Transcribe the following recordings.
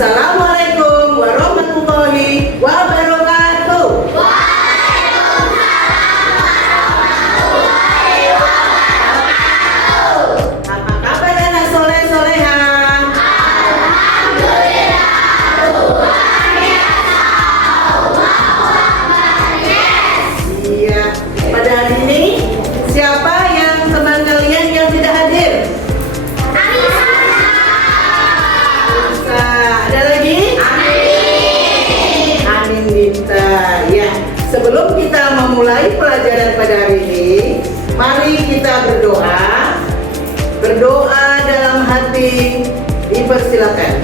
Assalamualaikum warahmatullahi wabarakatuh. Apa kabar anak soleh-soleha? Iya, pada hari ini siapa yang teman kalian yang tidak hadir? Ada lagi? Amin Dita. Ya, sebelum kita memulai pelajaran pada hari ini, mari kita berdoa. Berdoa dalam hati, dipersilakan.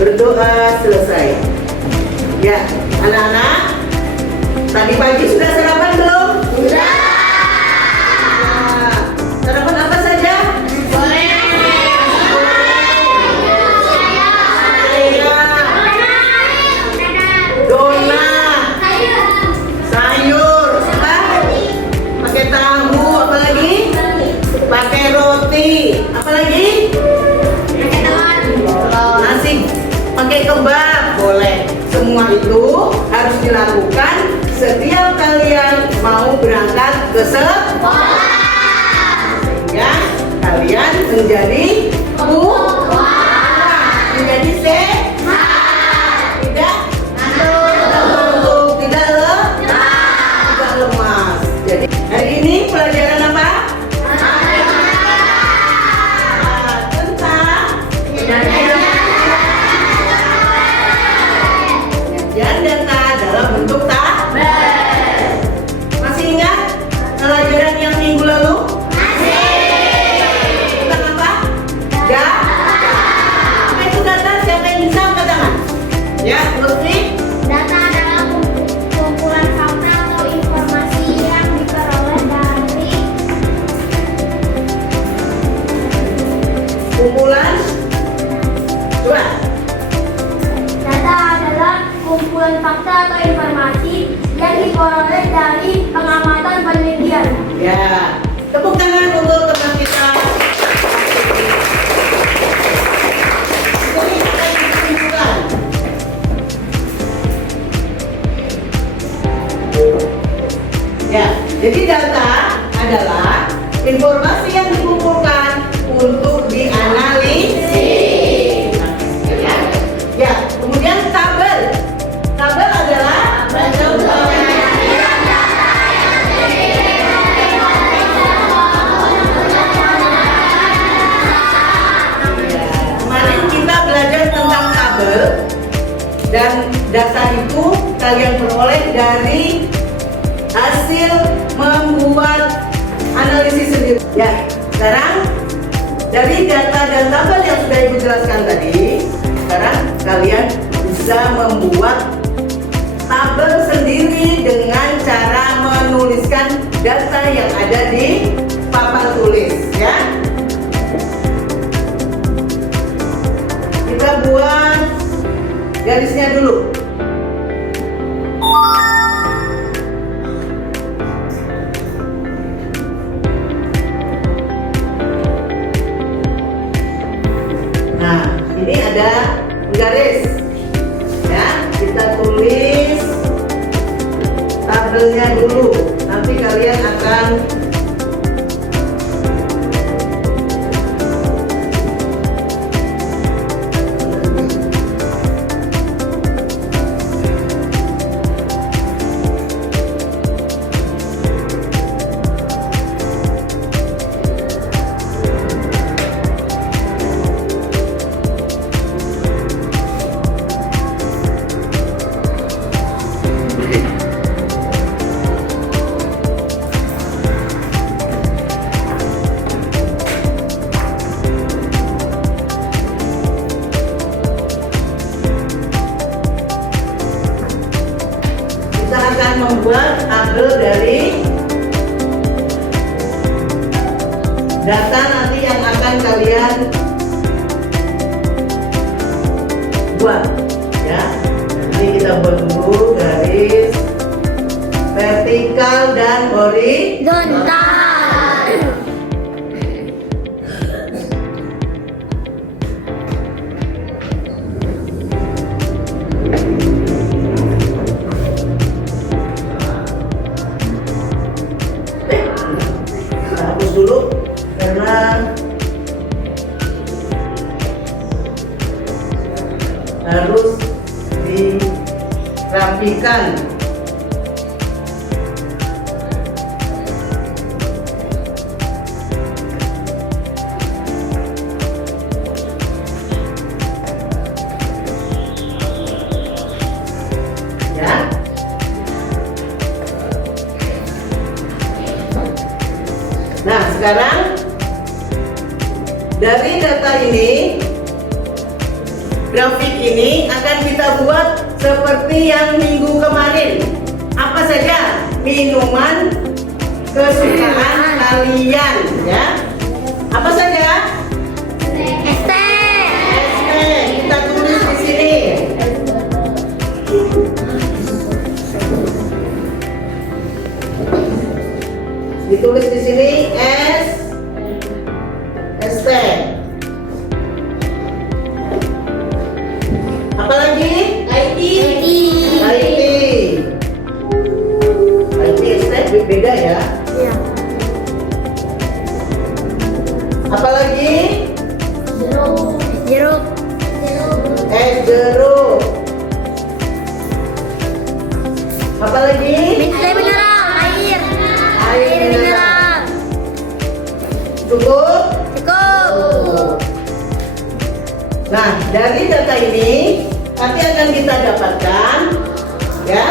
Berdoa selesai. Ya, anak-anak, tadi pagi sudah sarapan belum? Sudah. Sarapan apa saja? Donat, sayur, pakai tahu, apa lagi? Pakai roti, apa lagi? Nasi pakai kebab, boleh. Semua itu harus dilakukan setiap kalian mau berangkat ke sekolah, sehingga kalian menjadi menjadi sehat, tidak ngantuk, tidak lemas. Jadi hari ini pelajaran apa? Penyajian data dalam bentuk tabel. Masih ingat pelajaran yang minggu lalu? Masih. Tentang apa? Data. Apa itu data? Siapa yang bisa angkat tangan? Ya, Lutfi. Data adalah kumpulan fakta atau informasi yang diperoleh dari Kumpulan. Coba. Data adalah kumpulan fakta atau informasi yang diperoleh dari pengamatan penelitian. Ya, tepuk tangan untuk teman kita. Ini akan disimpulkan. Ya, jadi data adalah informasi yang dikumpulkan untuk dianalisis. Ya, kemudian tabel. Tabel adalah bentuk kemarin kita belajar tentang tabel, dan data itu kalian peroleh dari hasil membuat analisis sendiri. Ya, sekarang dari data dan tabel yang sudah Ibu jelaskan tadi, sekarang kalian bisa membuat tabel sendiri dengan cara menuliskan data yang ada di papan tulis, ya. Kita buat garisnya dulu. Nah, ini ada garis, ya. Kita tulis tabelnya dulu. Nanti kalian akan membuat tabel dari data nanti yang akan kalian buat, ya. kita buat dulu garis vertikal dan horizontal. Kita hapus dulu karena harus dirapikan. Ya. Nah, sekarang dari data ini, grafik ini akan kita buat seperti yang minggu kemarin. Apa saja minuman kesukaan kalian, ya? Apa saja? Es teh. Es teh. Kita tulis di sini. Ditulis di sini es teh. Apalagi? IT. Es teh beda ya. Iya. Apalagi? Jeruk. Es jeruk. Apalagi? Mineral. Air mineral. Cukup? Cukup. Nah, dari data ini nanti akan kita dapatkan, ya,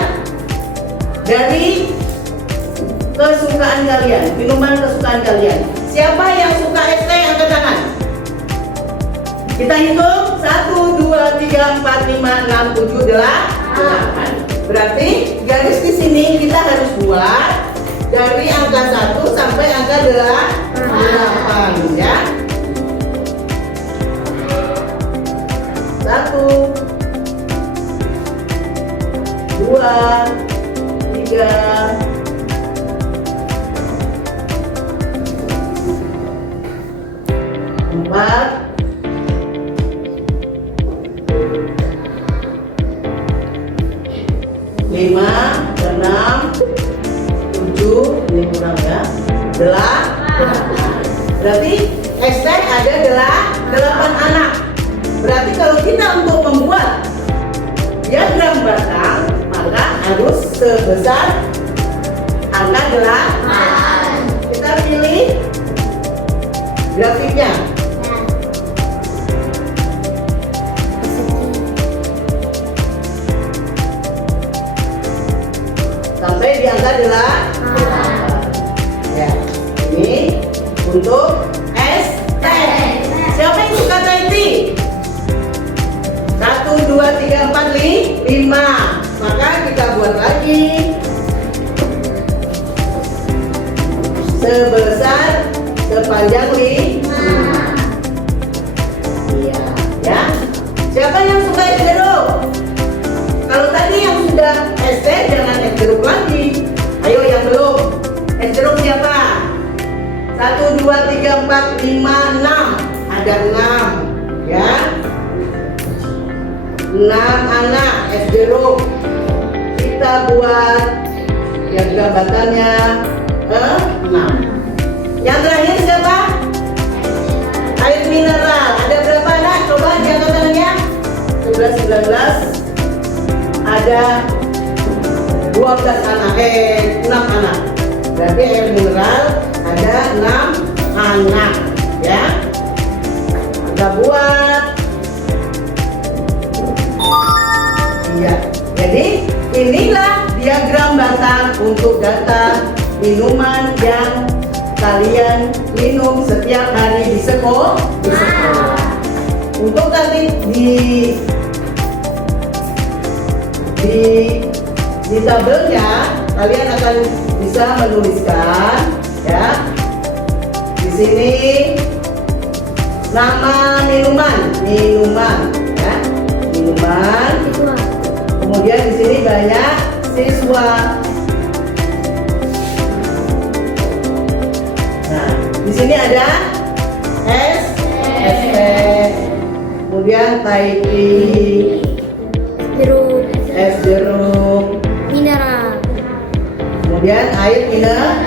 dari kesukaan kalian, minuman kesukaan kalian. Siapa yang suka es teh angkat tangan? Kita hitung 1, 2, 3, 4, 5, 6, 7, 8. Berarti garis di sini kita harus buat dari angka 1 sampai angka 8, ya. 1, 2, 3, 4, 5, 6, 7, ini kurang ya, 8. Berarti es teh ada 8 anak. Berarti kalau kita untuk membuat diagram batang, maka harus sebesar angka 8. Kita pilih grafiknya. Sampai di angka 8. Ya, ini untuk es teh. Siapa yang suka Thai tea? 1, 2, 3, 4, 5. Maka kita buat lagi sebesar sepanjang 5. Iya, ya. Siapa yang suka es jeruk? Kalau tadi yang sudah es teh, jangan es jeruk lagi. Ayo yang belum. Es jeruk siapa? 1, 2, 3, 4, 5, 6. Ada 6, ya. 6 anak es jeruk. Kita buat diagram batannya 6. Yang terakhir siapa? Air mineral. Ada berapa anak? Coba diangkat tangannya. 11, 19. Ada 12 anak, 6 anak. Berarti air mineral ada 6 anak, ya. Kita buat. Iya. Jadi inilah diagram batang untuk data minuman yang kalian minum setiap hari di sekolah. Untuk nanti di tabelnya kalian akan bisa menuliskan, ya, di sini nama minuman, ya, minuman. Kemudian Kemudian di sini banyak siswa. Nah, di sini ada SP. Kemudian Taipei, Jeruk. es jeruk. Mineral. Kemudian air mineral.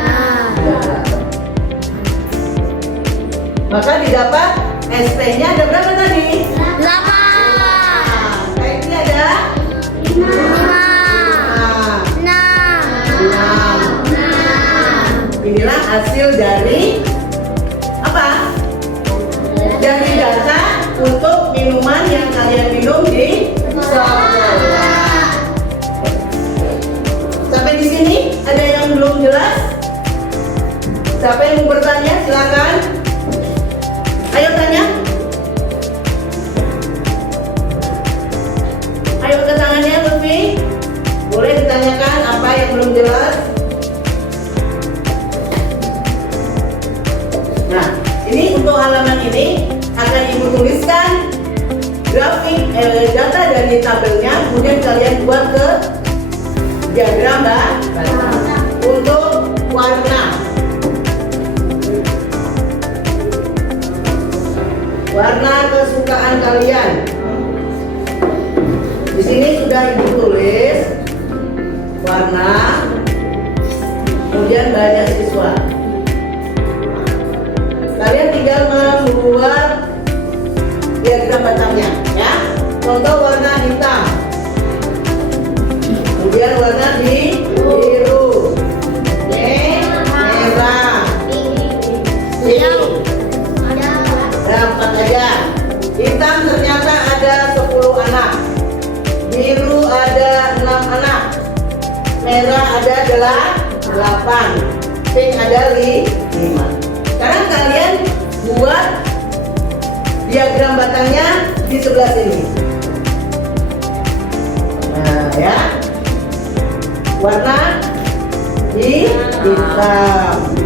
Maka didapat SP-nya ada berapa tadi? 8. Taipei ada 6. Inilah hasil dari apa? Dari data untuk minuman yang kalian minum di sekolah. Sampai di sini ada yang belum jelas? Siapa yang mau bertanya? Silakan. Ayo tanya. Ayo angkat tangannya, Lutfi. Boleh ditanyakan apa yang belum jelas? Nah, ini untuk halaman ini akan ibu tuliskan grafik data dari tabelnya, kemudian kalian buat ke diagram untuk warna kesukaan kalian. Di sini sudah ibu tulis warna, kemudian banyak siswa. Kalian tinggal membuat diagram batangnya, ya. Contoh warna hitam, kemudian warna biru, merah, berapa aja? Hitam ternyata ada 10 anak, biru ada 6 anak, merah ada 8, pink ada 5. Sekarang kalian buat diagram batangnya di sebelah sini. Nah, ya. Warna hitam.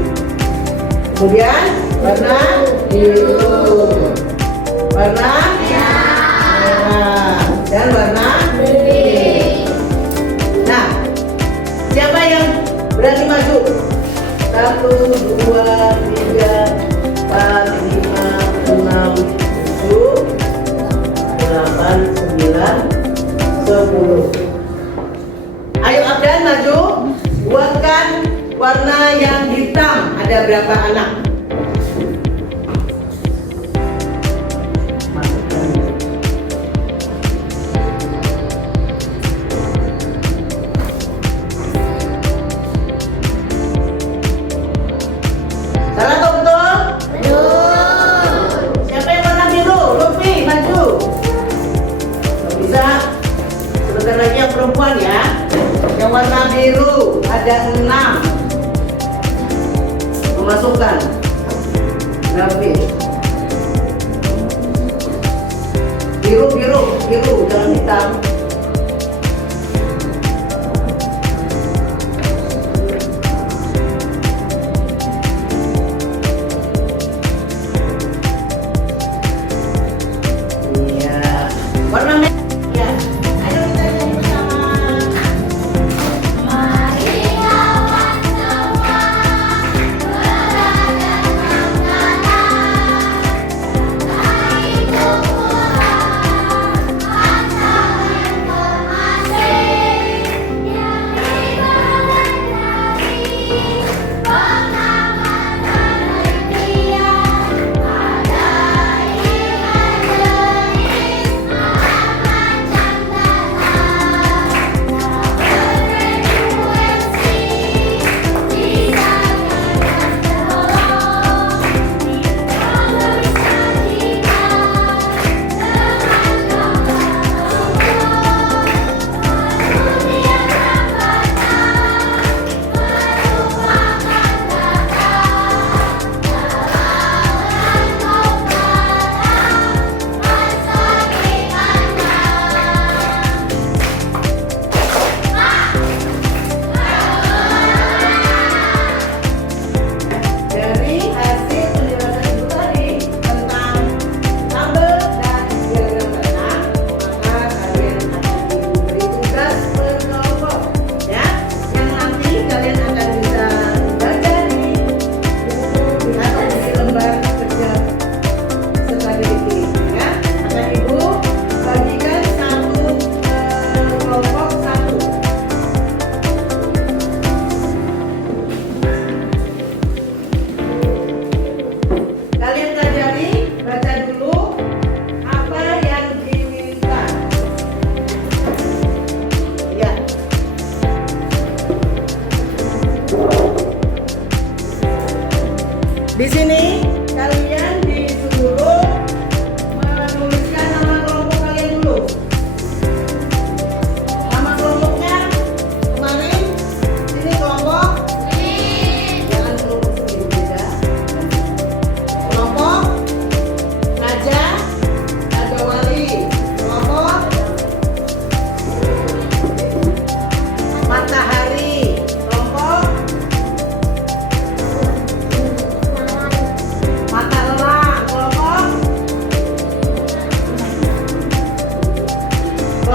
Kemudian warna biru. Warna merah dan warna pink. Nah, siapa yang berani maju? 1, 2, 3, 4, 5, 6, 7, 8, 9, 10. Ayo Abdan maju, buatkan warna yang hitam. Ada berapa anak? Salah atau betul? Siapa yang warna biru? Lutfi, maju. Kalau bisa, sebentar lagi yang perempuan ya. Yang warna biru ada 6. Memasukkan. Lutfi. Biru, jangan hitam. Warna merah. Ya. Ayo kita nyanyi bersama. Mari kawan semua beragam angkatan, dari tumbuhan bangsa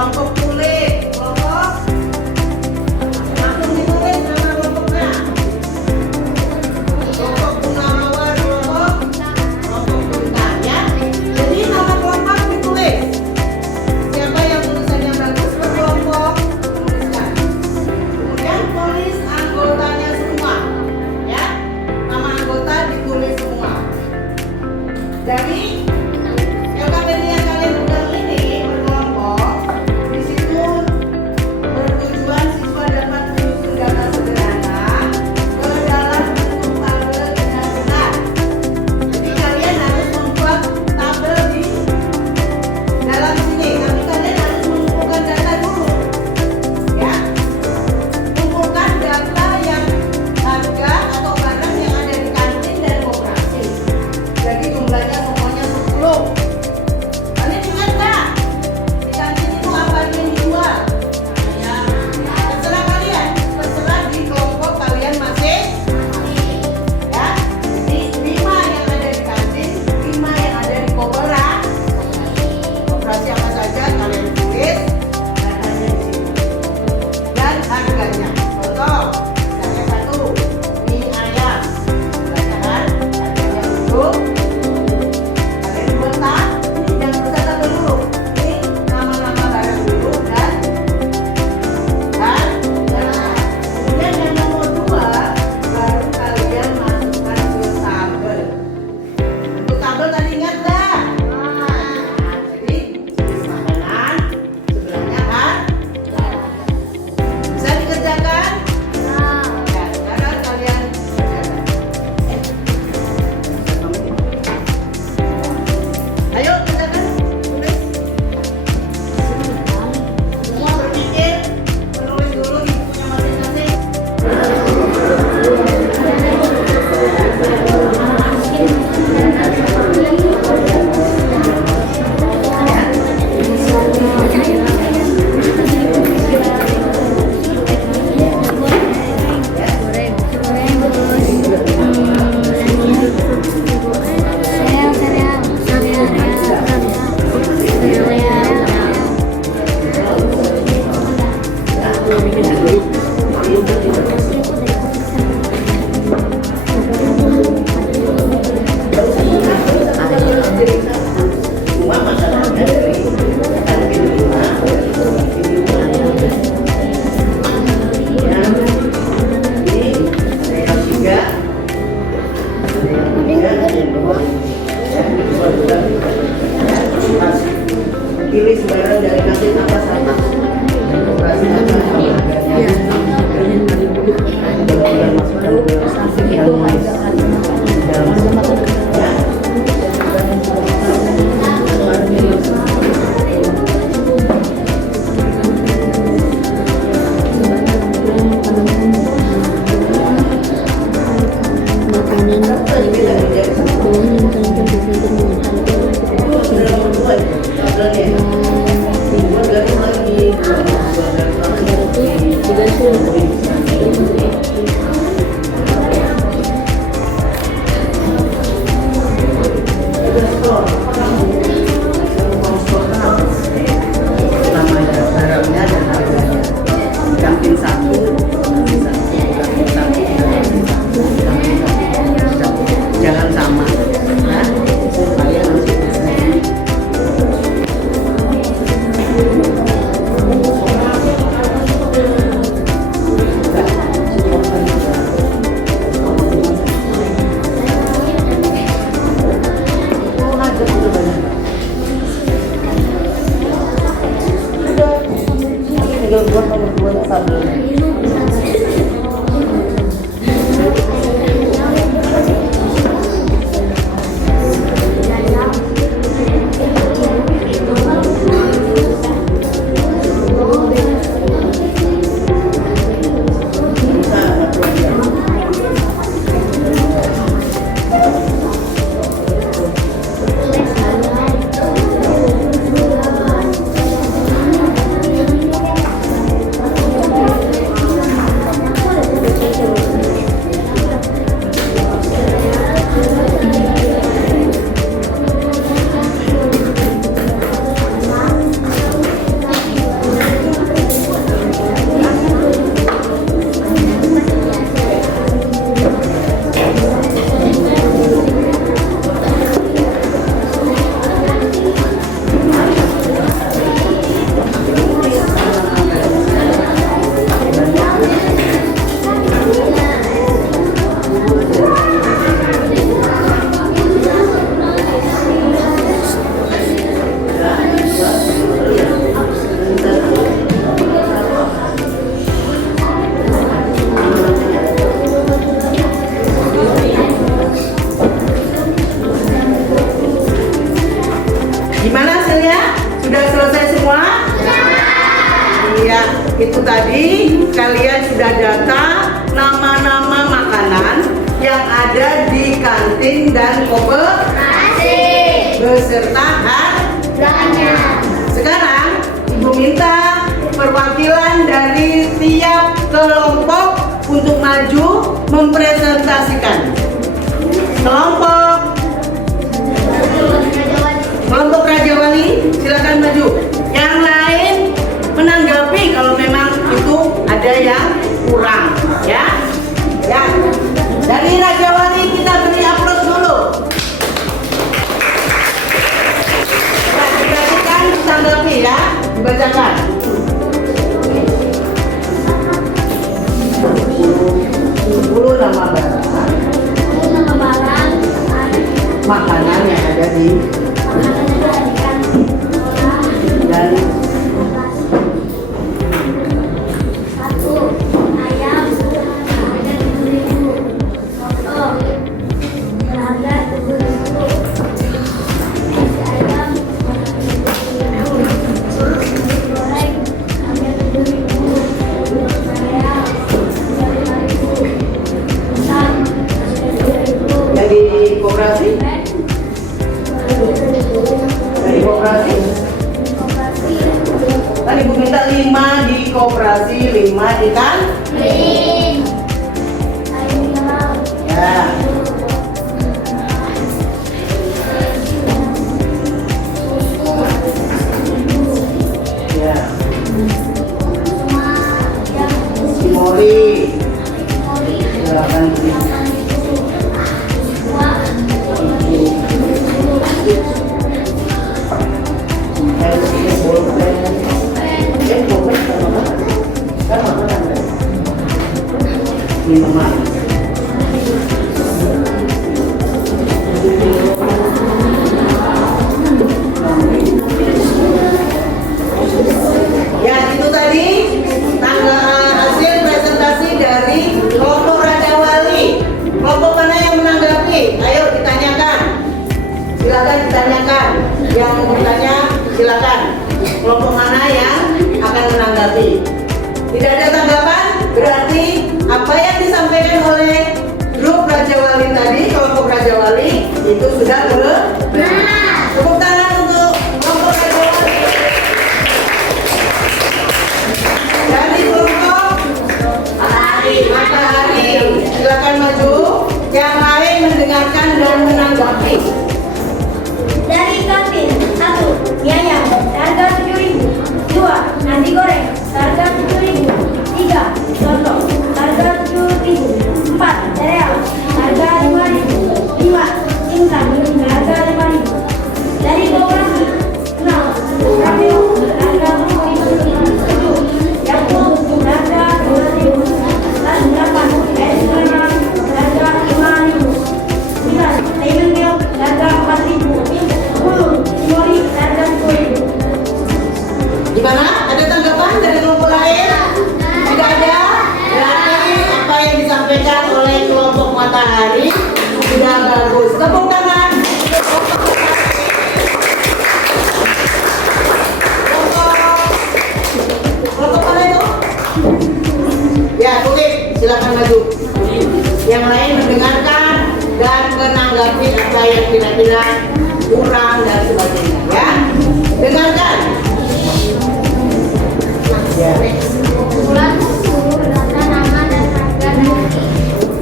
Kelompok kulit, kelompok langsung ditulis nama kelompoknya. Kelompok bunga mawar, kelompok bintang ya. Jadi nama kelompok ditulis. Siapa yang tulisannya bagus berkelompok tuliskan. Kemudian tulis anggotanya semua, ya. Nama anggota ditulis semua. Dari LKPD yang kalian pegang ini berkelompok, di situ bertujuan siswa dapat menyusun data sederhana ke dalam bentuk tabel dengan benar. Jadi kalian harus membuat tabel di dalam sini, tapi kalian harus mengumpulkan data dulu, ya. Kumpulkan data yang harga atau barang yang ada di kantin dan koperasi. Jadi jumlahnya semuanya 10. Kalian ingat nggak? Di kantin itu apa aja yang dijual? Terserah kalian, terserah di kelompok kalian masing. Ya, jadi 5 yang ada di kantin, 5 yang ada di koperasi. Koperasi apa saja kalian tulis datanya di sini. Dan harganya. Contoh, misalnya 1 mie ayam. Baca kan? Harganya dulu. Kalian buat tak? Yang bersama dulu. Ini nama-nama barang dulu dan kemudian yang nomor 2 baru kalian masukkan ke tabel. Untuk tabel tadi ingat dah. Jadi tulis makanan, sebelahnya harga. Bisa dikerjakan? Ya, sekarang kalian kerjakan. Ayo kerjakan, tulis. Semua berpikir, menulis dulu di bukunya masing-masing. Semua masalahnya dari kantin 5, ini 5. Ya, ini ada yang 3, ada yang 2, ya, 2 juga. Ya, masih pilih sembarang dari kantin apa saja. Koperasi apa sama harganya. Kemudian masukkan ke dalam ya. Namanya, barangnya dan harganya. Kantin 1, kantin 1, jangan sama. Nah, kalian harus tinggal buat nomor 2-nya tabelnya. itu tadi kalian sudah data nama-nama makanan yang ada di kantin dan koperasi beserta harganya. Sekarang Ibu minta perwakilan dari tiap kelompok untuk maju mempresentasikan. Kelompok Raja Wali, silakan maju. Yang lain menanggapi kalau memang itu ada yang kurang, ya. Ya. Dari Raja Wali kita beri aplaus dulu. Diperhatikan, tanggapi ya, dibacakan. Dulu nama barang, makanan yang ada di dari koperasi. Dari koperasi. Kan Ibu minta 5 di koperasi, 5 di kantin. Ya. Ya. Mori. Silakan beri. Ya, itu tadi hasil presentasi dari kelompok Raja Wali. Kelompok mana yang menanggapi? Ayo ditanyakan. Silakan ditanyakan. Yang mau bertanya silakan. Kelompok mana yang akan menanggapi? Tidak ada tanggapan? Berarti apa yang disampaikan oleh grup Raja Wali tadi, kelompok Raja Wali itu sudah benar. Tepuk tangan untuk kelompok Raja Wali. Dari kelompok Matahari, silakan maju. Yang lain mendengarkan dan menanggapi. Dari kantin, 1. Mie ayam, harga 7.000. 2. Nasi goreng, harga 7.000. 3. Soto, harga 7.000. 4. Cereal, harga 5.000. 5. Instan, harga 5.000. Dari koperasi, 6. Ramio, harga 10.000. 7. Yakult, harga 2.000. 8. Es krim, harga 5.000. 9. Lemon milk, harga 4.000. 10. Mori, harga 10.000. Gimana? Ada tanggapan dari kelompok lain? Tidak ada? Berarti apa yang disampaikan oleh kelompok Matahari sudah bagus. Tepuk tangan. Kelompok mana itu? Ya, Putih, silakan maju. Yang lain mendengarkan dan menanggapi apa yang kira-kira kurang dan sebagainya. Ya, dengarkan. Ya. Kumpulan seluruh data nama dan harga dari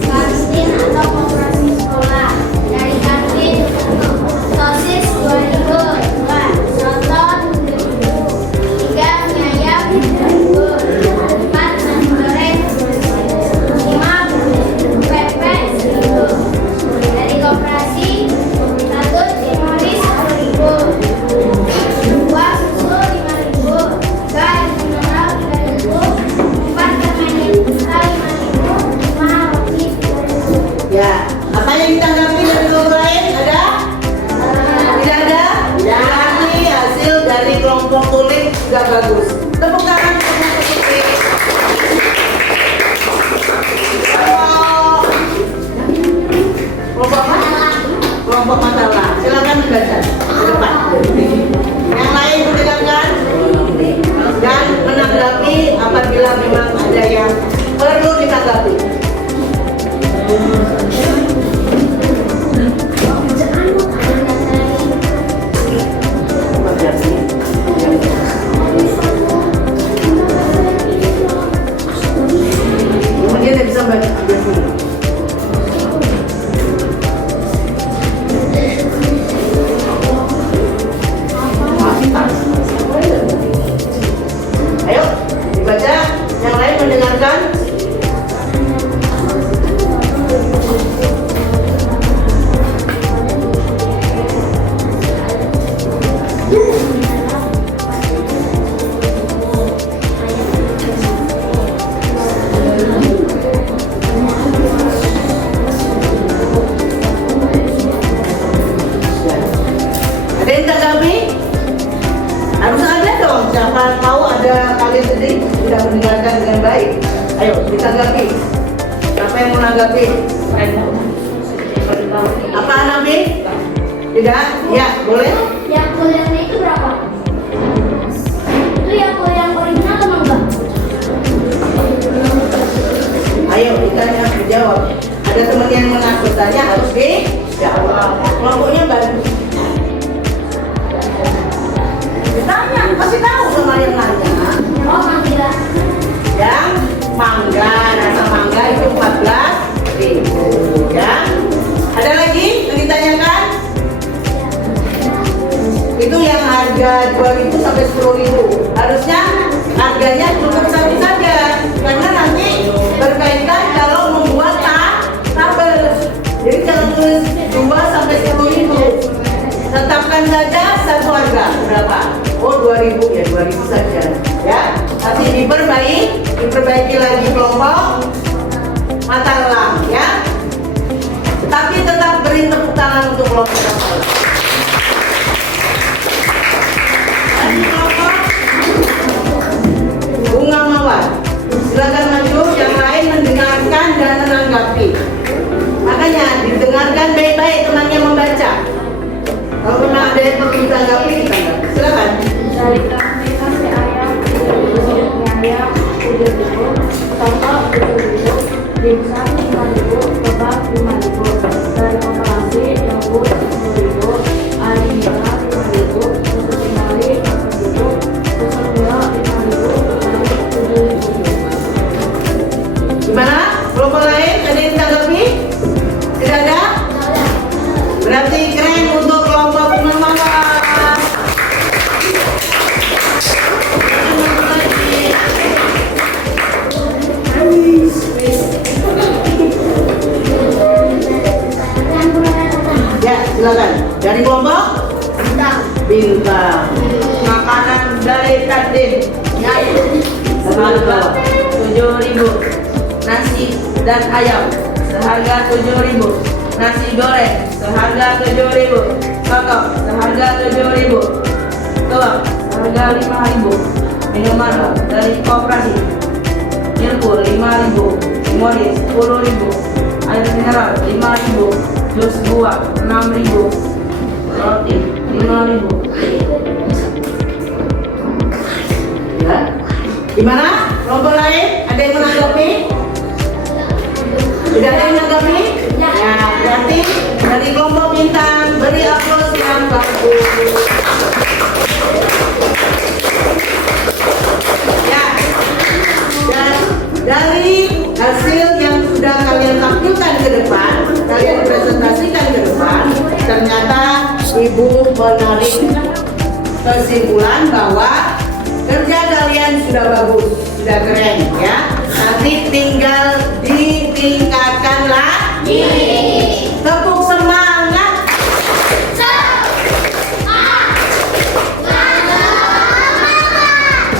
kantin atau koperasi sekolah. Dari kantin, sosis 2.000, 2. Soto 7.000, 3. Mie ayam 3.000, 4. Nasi goreng 2.000, 5. Pepes 1.000. Dari koperasi, 1. Cimoris 10.000, 2. Susu 5.000, 3. Ya, apa yang ditanggapi dari kelompok lain? Ada? Tidak ada? Berarti hasil dari kelompok kulit sudah bagus. Tepuk tangan untuk kelompok kulit. Kelompok apa? Kelompok Matalah. Silakan dibaca ke depan. Yang lain mendengarkan dan menanggapi apabila ada yang perlu ditanggapi? Kemudian dia bisa baca. Ayo, dibaca. Yang lain mendengarkan. Ada yang tanggapi? Harus ada dong. Siapa tahu ada kalian sendiri tidak mendengarkan dengan baik. Ayo ditanggapi. Siapa yang menanggapi? Apa Nabi? Tidak? Ya, boleh. Yang kuliahnya itu berapa? Itu yang kuliah original atau enggak? Ayo ditanya, dijawab. Ada teman yang mengaku tanya harus dijawab. Kelompoknya baru. Ditanya, kasih tahu sama yang nanya. Oh, mangga. Yang mangga, rasa mangga itu 14.000 ya. Ada lagi yang ditanyakan? Itu yang harga 2.000 sampai 10.000. Harusnya harganya cukup satu saja, karena nanti berkaitan kalau membuat tabel. Jadi jangan tulis 2 sampai 10.000. Tetapkan saja satu harga berapa? Oh 2.000 ya, 2.000 saja ya. Nanti diperbaiki lagi kelompok mata elang ya. Tapi tetap beri tepuk tangan untuk kelompok mata elang. Lagi kelompok bunga mawar. Silakan maju, yang lain mendengarkan dan menanggapi. Makanya didengarkan baik-baik temannya membaca. Kalau memang ada yang perlu ditanggapi, ditanggapi. Silakan. Dari kami kasih ayam, ayam, total 7.000, dimsum 5.000, kebab 5.000, dari operasi jambut 10.000, air mineral 5.000, susu tinggali 4.000, susu gula 5.000, dari 7.000. Gimana? Kelompok lain ada yang ditanggapi? Tidak ada? Berarti keren untuk kelompok bunga mawar. Ya, silakan. Dari kelompok bintang. Makanan dari kantin yaitu seharga 7.000, nasi dan ayam seharga 7.000, nasi goreng seharga 7.000, soto seharga 7.000, telur seharga 5.000, minuman dari koperasi Milku 5.000, Limonis 10.000, air mineral 5.000, jus buah 6.000, roti 5.000. Ya. Gimana? Kelompok lain ada yang menanggapi? Tidak ada yang menanggapi? Ya, berarti dari kelompok bintang beri aplaus yang bagus. Ya. Dan dari hasil yang sudah kalian tampilkan ke depan, kalian presentasikan ke depan, ternyata Ibu menarik kesimpulan bahwa kerja kalian sudah bagus, sudah keren ya. Nanti tinggal ditingkatkan lagi. Tepuk semangat.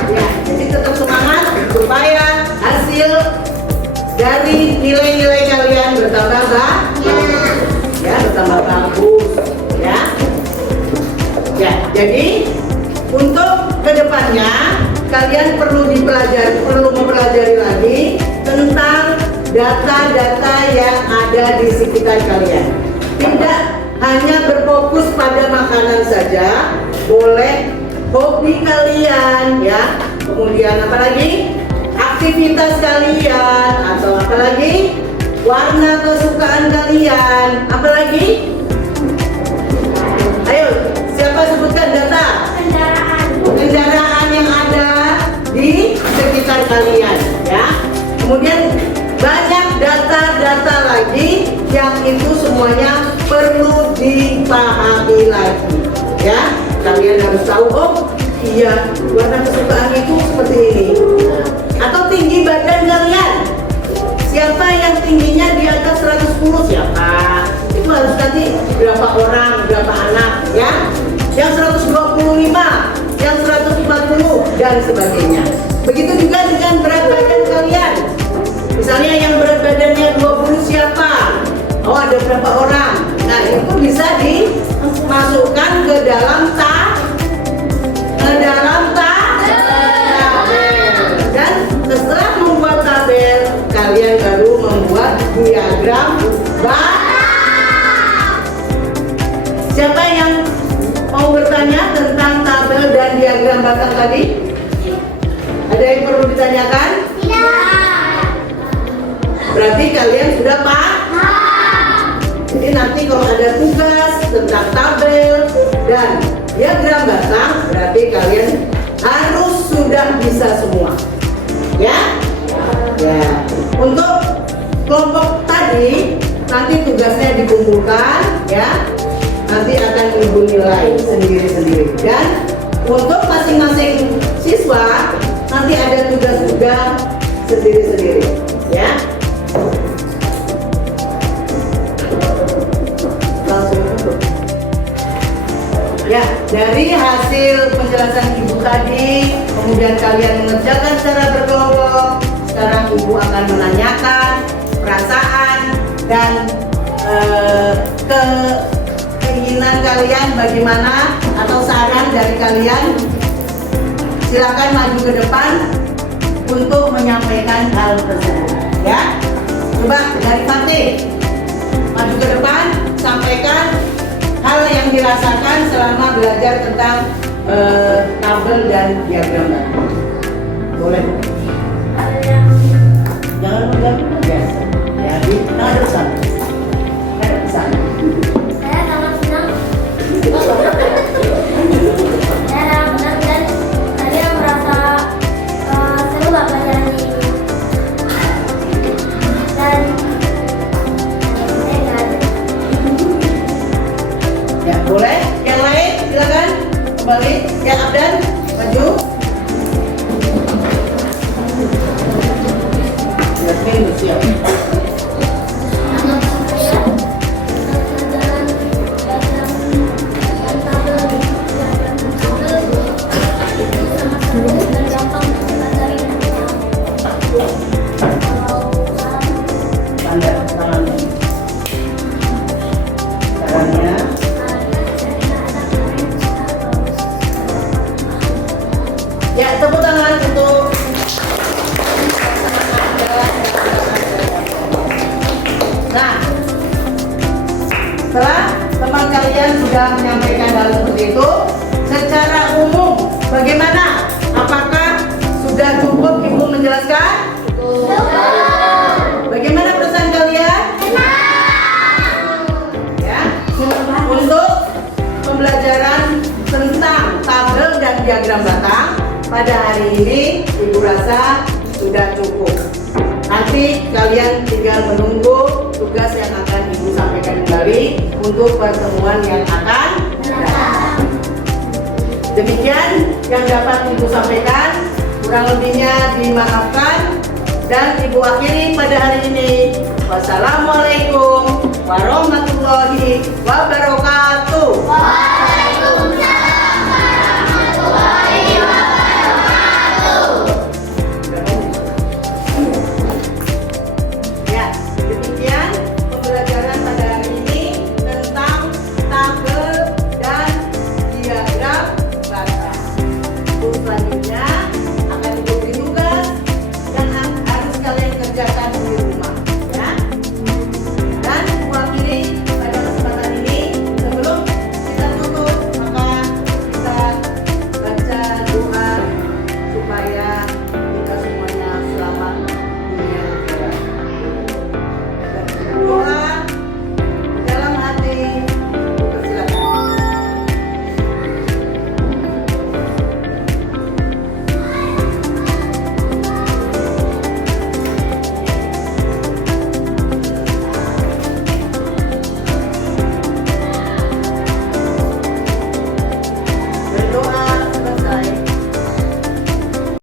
Ya, jadi tetap semangat supaya hasil dari nilai-nilai kalian bertambah bagus. Ya, bertambah bagus ya. Ya, jadi untuk kedepannya kalian perlu mempelajari lagi tentang data-data yang ada di sekitar kalian. Tidak hanya berfokus pada makanan saja, boleh hobi kalian ya. Kemudian apa lagi? aktivitas kalian atau apalagi warna kesukaan kalian, apalagi? Ayo, siapa sebutkan data kendaraan yang ada di sekitar kalian, ya. Kemudian banyak data-data lagi yang itu semuanya perlu dipahami lagi, ya. Kalian harus tahu, oh iya, warna kesukaan itu seperti ini. Atau tinggi badan kalian. Siapa yang tingginya di atas 110? Siapa? Itu harus nanti berapa orang, berapa anak, ya. Yang 125, yang 140 dan sebagainya. Begitu juga dengan berat badan kalian. Misalnya yang berat badannya 20 siapa? Oh, ada berapa orang? Nah, itu bisa dimasukkan ke dalam tabel. Dan setelah membuat tabel, kalian baru membuat diagram batang. Siapa yang mau bertanya tentang tabel dan diagram batang tadi? Ada yang perlu ditanyakan? Berarti kalian sudah paham. Jadi nanti kalau ada tugas tentang tabel dan diagram batang, berarti kalian harus sudah bisa semua. Ya? Ya. Untuk kelompok tadi nanti tugasnya dikumpulkan, ya. Nanti akan ibu nilai sendiri-sendiri. Dan untuk masing-masing siswa nanti ada tugas juga sendiri-sendiri, ya. Ya, dari hasil penjelasan ibu tadi, kemudian kalian mengerjakan secara berkelompok. Sekarang ibu akan menanyakan perasaan dan keinginan kalian bagaimana atau saran dari kalian. Silakan maju ke depan untuk menyampaikan hal tersebut. Ya, coba dari Fatih maju ke depan, sampaikan hal yang dirasakan selama belajar tentang tabel dan diagram batang. Boleh? Jangan mengganggu biasa. Ya, di ada pesan. Ada pesan. Saya sangat senang. Saya sangat senang dan saya merasa seru lah pelajaran ini. Dan saya nggak ada. Ya, boleh. Yang lain silakan kembali. Ya, Abdan maju. Yasmin siap. Tanda tangannya. Caranya. Ya, tepuk tangan untuk nah, setelah teman kalian sudah menyampaikan hal seperti itu, secara umum bagaimana? Apakah sudah cukup ibu menjelaskan? Bagaimana pesan kalian? Ya, untuk pembelajaran tentang tabel dan diagram batang pada hari ini ibu rasa sudah cukup. Nanti kalian tinggal menunggu tugas yang akan ibu sampaikan kembali untuk pertemuan yang akan datang. Demikian yang dapat ibu sampaikan, kurang lebihnya dimaafkan dan ibu akhiri pada hari ini. Wassalamualaikum warahmatullahi wabarakatuh. Waalaikumsalam warahmatullahi wabarakatuh. Ya, demikian pembelajaran pada hari ini tentang tabel dan diagram batang. Untuk selanjutnya akan diberi tugas yang harus kalian kerjakan di rumah, ya. Dan mewakili pada kesempatan ini, sebelum kita tutup, maka kita baca doa supaya